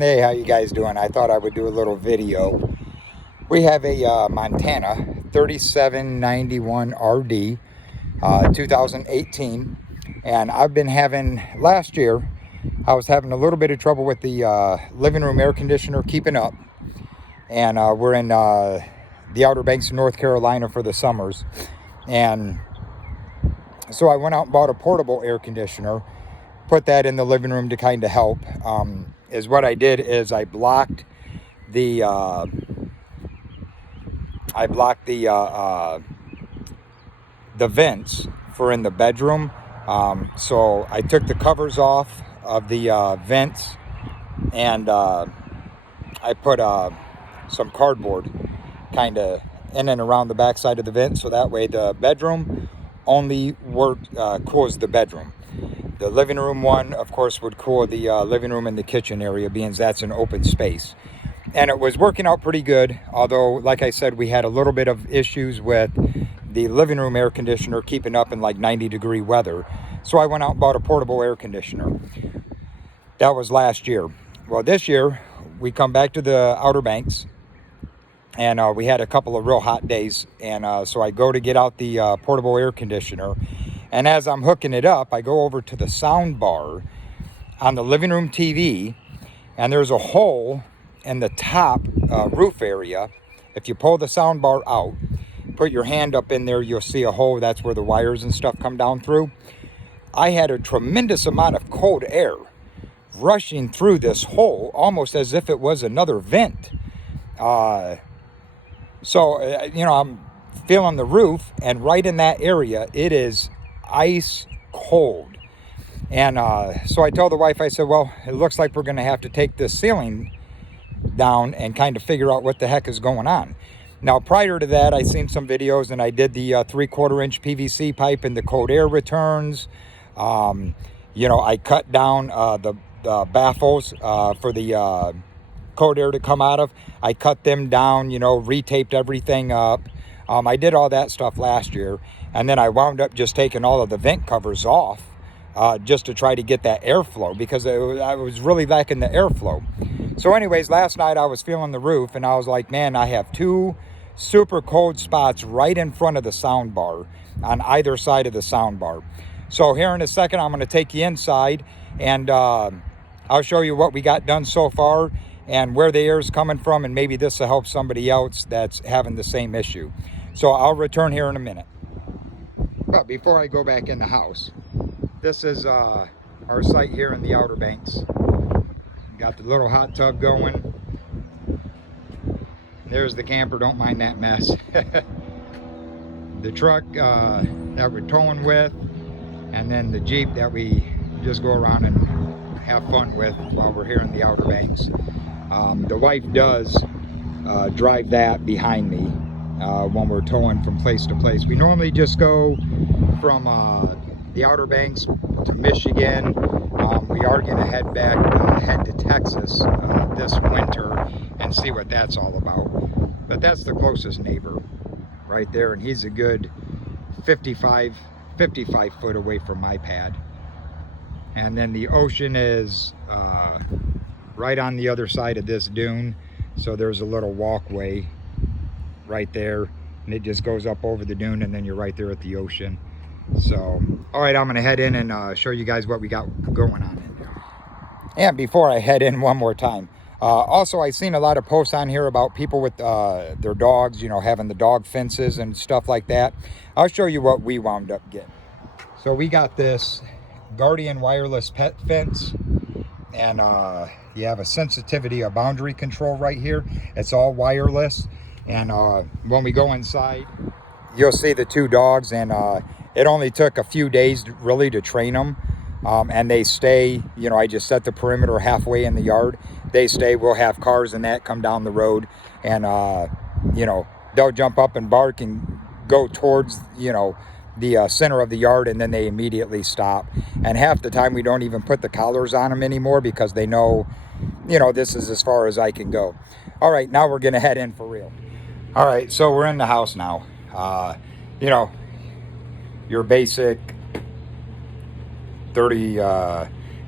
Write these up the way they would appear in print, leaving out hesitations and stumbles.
Hey, how you guys doing? I thought I would do a little video. We have a Montana 3791 RD 2018, and I've been having, last year, I was having a little bit of trouble with the living room air conditioner keeping up, and we're in the Outer Banks of North Carolina for the summers, and so I went out and bought a portable air conditioner, put that in the living room to kind of help. Is what I did is I blocked the vents for in the bedroom. So I took the covers off of the vents, and I put some cardboard kind of in and around the back side of the vent, so that way the bedroom only cools the bedroom. The living room one, of course, would cool the living room and the kitchen area, being that's an open space. And it was working out pretty good, although, like I said, we had a little bit of issues with the living room air conditioner keeping up in like 90-degree weather. So I went out and bought a portable air conditioner. That was last year. Well, this year, we come back to the Outer Banks, and we had a couple of real hot days. And so I go to get out the portable air conditioner. And as I'm hooking it up, I go over to the sound bar on the living room TV, and there's a hole in the top roof area. If you pull the sound bar out, put your hand up in there, you'll see a hole. That's where the wires and stuff come down through. I had a tremendous amount of cold air rushing through this hole, almost as if it was another vent. So, I'm feeling the roof, and right in that area, it is ice cold. And so I told the wife, I said, well, it looks like we're going to have to take this ceiling down and kind of figure out what the heck is going on. Now, prior to that, I seen some videos, and I did the 3/4 inch PVC pipe and the cold air returns. I cut down the baffles for the cold air to come out of. I cut them down, retaped everything up. I did all that stuff last year, and then I wound up just taking all of the vent covers off just to try to get that airflow, because I was really lacking the airflow. So anyways, last night I was feeling the roof, and I was like, man, I have two super cold spots right in front of the sound bar on either side of the sound bar. So here in a second, I'm going to take you inside, and I'll show you what we got done so far and where the air is coming from, and maybe this will help somebody else that's having the same issue. So I'll return here in a minute. But before I go back in the house, this is our site here in the Outer Banks. Got the little hot tub going. There's the camper, don't mind that mess. The truck that we're towing with, and then the Jeep that we just go around and have fun with while we're here in the Outer Banks. The wife does drive that behind me when we're towing from place to place. We normally just go from the Outer Banks to Michigan. We are going to head to Texas this winter and see what that's all about. But that's the closest neighbor right there, and he's a good 55 foot away from my pad. And then the ocean is right on the other side of this dune, so there's a little walkway right there, and it just goes up over the dune, and then you're right there at the ocean. So, all right, I'm gonna head in and show you guys what we got going on in there. And before I head in one more time, also I've seen a lot of posts on here about people with their dogs, having the dog fences and stuff like that. I'll show you what we wound up getting. So we got this Guardian wireless pet fence, and you have a sensitivity, a boundary control right here. It's all wireless, and when we go inside, you'll see the two dogs, and it only took a few days really to train them, and they stay. I just set the perimeter halfway in the yard. They stay. We'll have cars and that come down the road, and they'll jump up and bark and go towards the center of the yard, and then they immediately stop. And half the time we don't even put the collars on them anymore, because they know, this is as far as I can go. All right, now we're gonna head in for real. All right, so we're in the house now. Your basic 30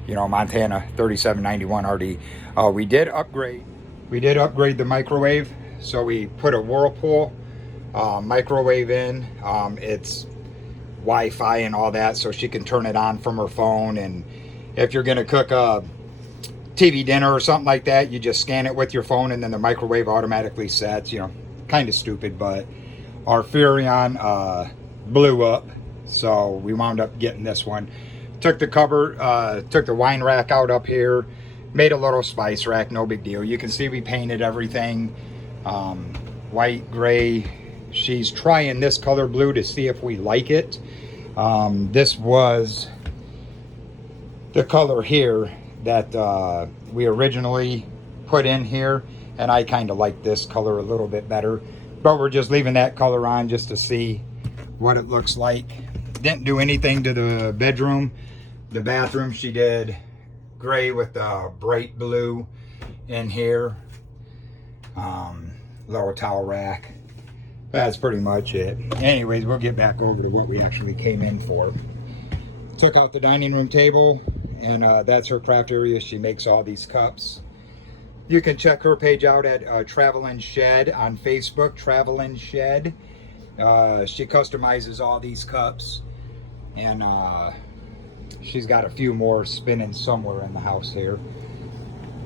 you know, Montana 3791 RD. We did upgrade the microwave. So we put a Whirlpool microwave in. It's Wi-Fi and all that, so she can turn it on from her phone. And if you're gonna cook a TV dinner or something like that, you just scan it with your phone and then the microwave automatically sets. You know, kind of stupid, but our Furrion blew up, so we wound up getting this one. Took the cover, took the wine rack out up here, made a little spice rack, no big deal. You can see we painted everything white, gray. She's trying this color blue to see if we like it. This was the color here that we originally put in here, and I kind of like this color a little bit better, but we're just leaving that color on just to see what it looks like. Didn't do anything to the bedroom. The bathroom, she did gray with bright blue in here. Lower towel rack. That's pretty much it. Anyways, we'll get back over to what we actually came in for. Took out the dining room table, and that's her craft area. She makes all these cups. You can check her page out at Travel and Shed on Facebook, Travel and Shed. She customizes all these cups, and she's got a few more spinning somewhere in the house here.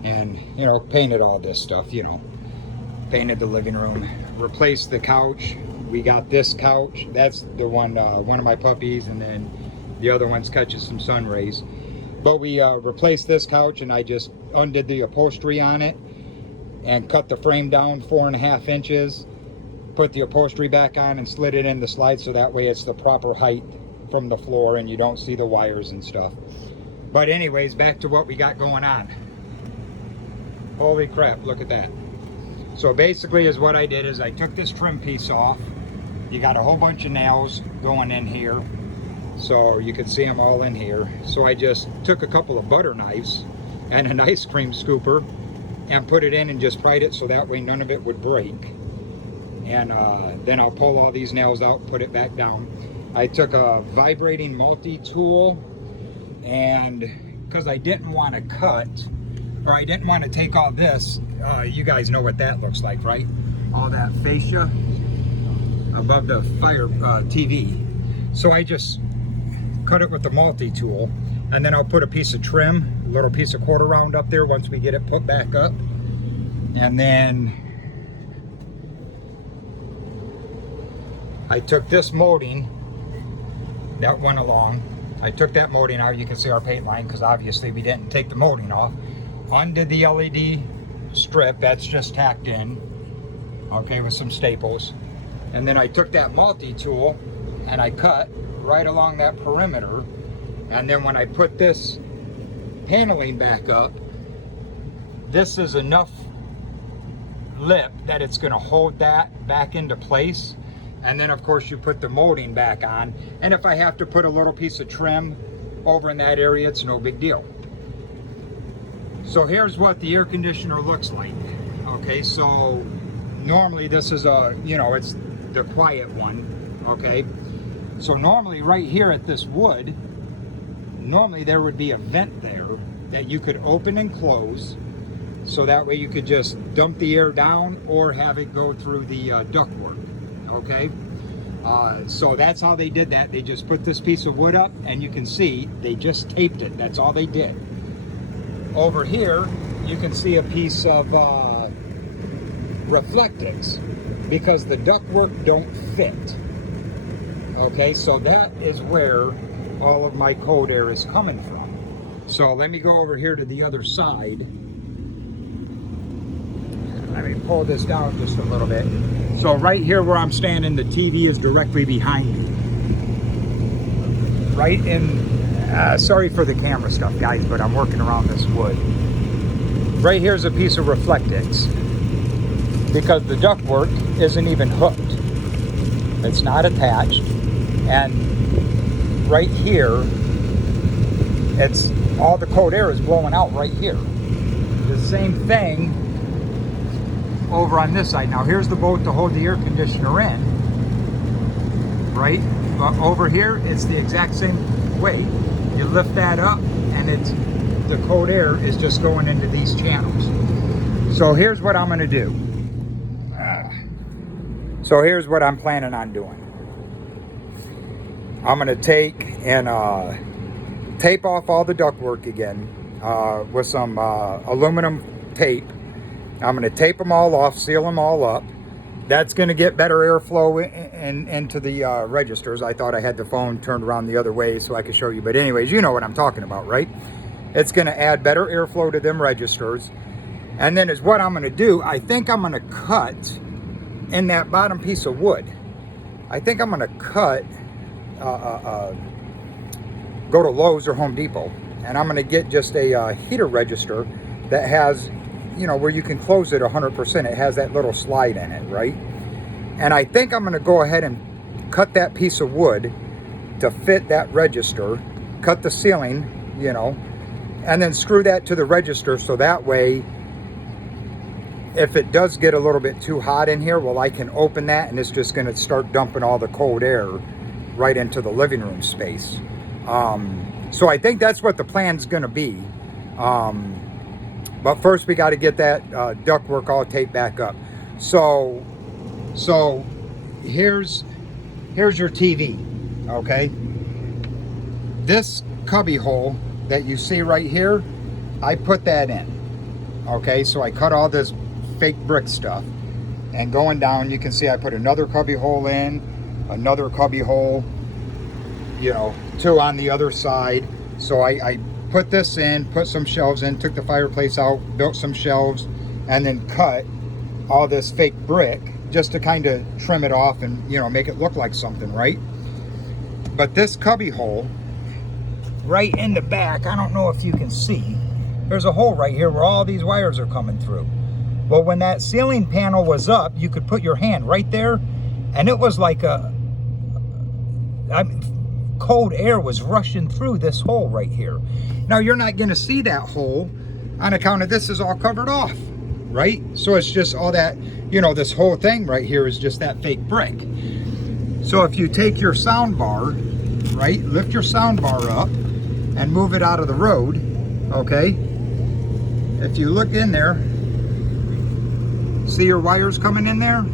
And, you know, painted all this stuff, you know. Painted the living room, replaced the couch. We got this couch. That's the one, one of my puppies, and then the other one's catching some sun rays. But we replaced this couch, and I just undid the upholstery on it and cut the frame down 4.5 inches, put the upholstery back on and slid it in the slide so that way it's the proper height from the floor and you don't see the wires and stuff. But anyways, back to what we got going on. Holy crap, look at that. So basically is what I did is I took this trim piece off. You got a whole bunch of nails going in here, so you can see them all in here. So I just took a couple of butter knives and an ice cream scooper and put it in and just pried it so that way none of it would break. And then I'll pull all these nails out, put it back down. I took a vibrating multi-tool, and because I didn't want to cut, or I didn't want to take all this, you guys know what that looks like, right? All that fascia above the fire TV. So I just cut it with the multi-tool, and then I'll put a piece of trim, a little piece of 1/4 round up there once we get it put back up. And then I took this molding that went along. I took that molding out. You can see our paint line because obviously we didn't take the molding off. Undid the LED strip that's just tacked in, okay, with some staples. And then I took that multi-tool and I cut right along that perimeter. And then when I put this paneling back up, this is enough lip that it's going to hold that back into place. And then of course you put the molding back on, and if I have to put a little piece of trim over in that area, it's no big deal. So here's what the air conditioner looks like. Okay, so normally this is a, you know, it's the quiet one, okay? So normally right here at this wood, normally there would be a vent there that you could open and close, so that way you could just dump the air down or have it go through the ductwork. Okay, so that's how they did that. They just put this piece of wood up, and you can see they just taped it. That's all they did. Over here you can see a piece of reflectix because the ductwork don't fit. Okay, so that is where all of my cold air is coming from. So let me go over here to the other side. Let me pull this down just a little bit. So right here where I'm standing, the TV is directly behind me. Right in, sorry for the camera stuff, guys, but I'm working around this wood. Right here's a piece of reflectix because the ductwork isn't even hooked. It's not attached. And right here, it's all the cold air is blowing out right here. The same thing over on this side. Now here's the boat to hold the air conditioner in, right? But over here it's the exact same way. You lift that up and it's the cold air is just going into these channels. So here's what I'm going to do. So here's what I'm planning on doing. I'm going to take and tape off all the ductwork again with some aluminum tape. I'm going to tape them all off, seal them all up. That's going to get better airflow into the registers. I thought I had the phone turned around the other way so I could show you. But anyways, you know what I'm talking about, right? It's going to add better airflow to them registers. And then is what I'm going to do. I think I'm going to cut in that bottom piece of wood. I think I'm going to cut, go to Lowe's or Home Depot. And I'm going to get just a heater register that has, you know, where you can close it 100%. It has that little slide in it, right? And I think I'm going to go ahead and cut that piece of wood to fit that register, cut the ceiling, you know, and then screw that to the register so that way, if it does get a little bit too hot in here, well, I can open that and it's just going to start dumping all the cold air right into the living room space. So I think that's what the plan's going to be. But first we got to get that ductwork all taped back up. So here's your TV, okay? This cubby hole that you see right here, I put that in, okay? So I cut all this fake brick stuff, and going down you can see I put another cubby hole in, another cubby hole, you know, 2 on the other side. So I put this in, put some shelves in, took the fireplace out, built some shelves, and then cut all this fake brick just to kind of trim it off and, you know, make it look like something, right? But this cubby hole right in the back, I don't know if you can see, there's a hole right here where all these wires are coming through. Well, when that ceiling panel was up, you could put your hand right there, and it was like cold air was rushing through this hole right here. Now you're not going to see that hole on account of this is all covered off, right? So it's just all that, you know, this whole thing right here is just that fake brick. So if you take your sound bar, right, lift your sound bar up and move it out of the road, okay? If you look in there, see your wires coming in there?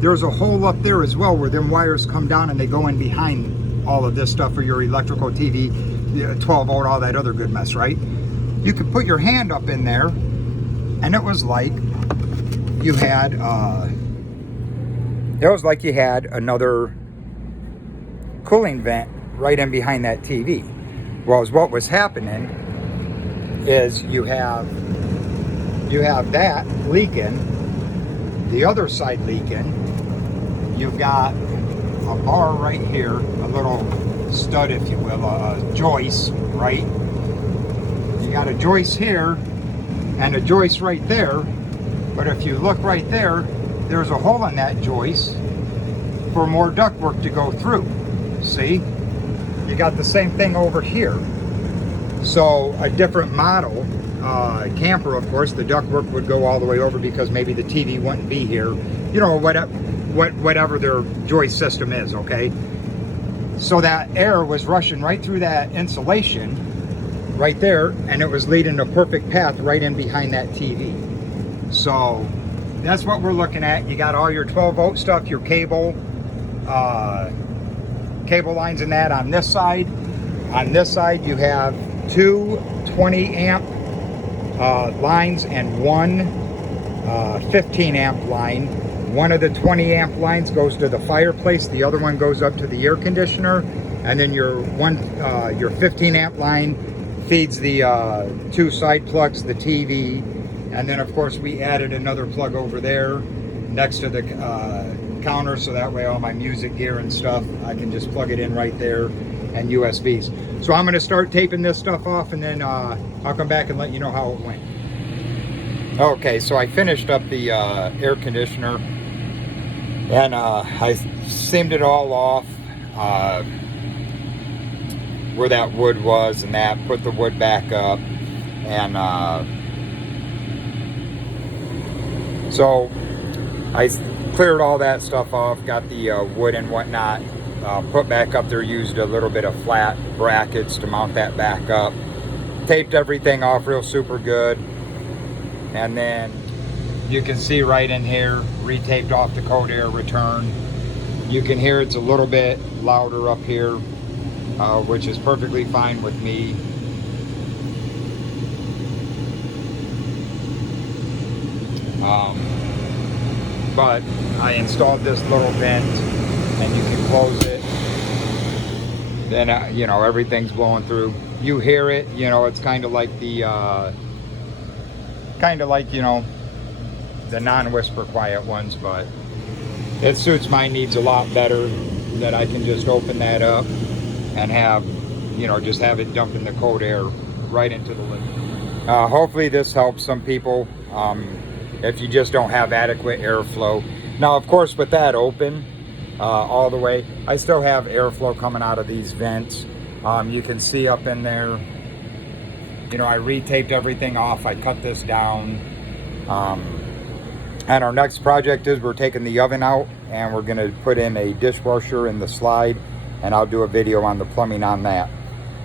There's a hole up there as well where them wires come down and they go in behind all of this stuff for your electrical TV, 12 volt, all that other good mess, right? You could put your hand up in there and it was like you had another cooling vent right in behind that TV. Well, what was happening is you have that leaking, the other side leaking. You've got a bar right here, a little stud, if you will, a joist, right? You got a joist here and a joist right there, but if you look right there, there's a hole in that joist for more ductwork to go through. See? You got the same thing over here. So a different model, camper, of course, the ductwork would go all the way over because maybe the TV wouldn't be here. You know, whatever their joist system is, okay? So that air was rushing right through that insulation right there, and it was leading a perfect path right in behind that TV. So that's what we're looking at. You got all your 12 volt stuff, your cable lines and that on this side. On this side you have 2 20 amp lines and one 15 amp line. One of the 20 amp lines goes to the fireplace, the other one goes up to the air conditioner, and then your 15 amp line feeds the 2 side plugs, the TV, and then of course we added another plug over there next to the counter, so that way all my music gear and stuff, I can just plug it in right there, and USBs. So I'm going to start taping this stuff off, and then I'll come back and let you know how it went. Okay, so I finished up the air conditioner, and I seamed it all off where that wood was and that, put the wood back up, and so I cleared all that stuff off, got the wood and whatnot put back up there, used a little bit of flat brackets to mount that back up, taped everything off real super good. And then you can see right in here, retaped off the cold air return. You can hear it's a little bit louder up here, which is perfectly fine with me. But I installed this little vent, and you can close it. Then you know, everything's blowing through. You hear it, you know, it's kind of like the you know, the non-whisper quiet ones, but it suits my needs a lot better that I can just open that up and have, you know, just have it dumping the cold air right into the living room. Hopefully this helps some people if you just don't have adequate airflow. Now, of course, with that open all the way, I still have airflow coming out of these vents. You can see up in there, you know, I retaped everything off. I cut this down. And our next project is we're taking the oven out and we're going to put in a dishwasher in the slide, and I'll do a video on the plumbing on that.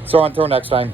So until next time.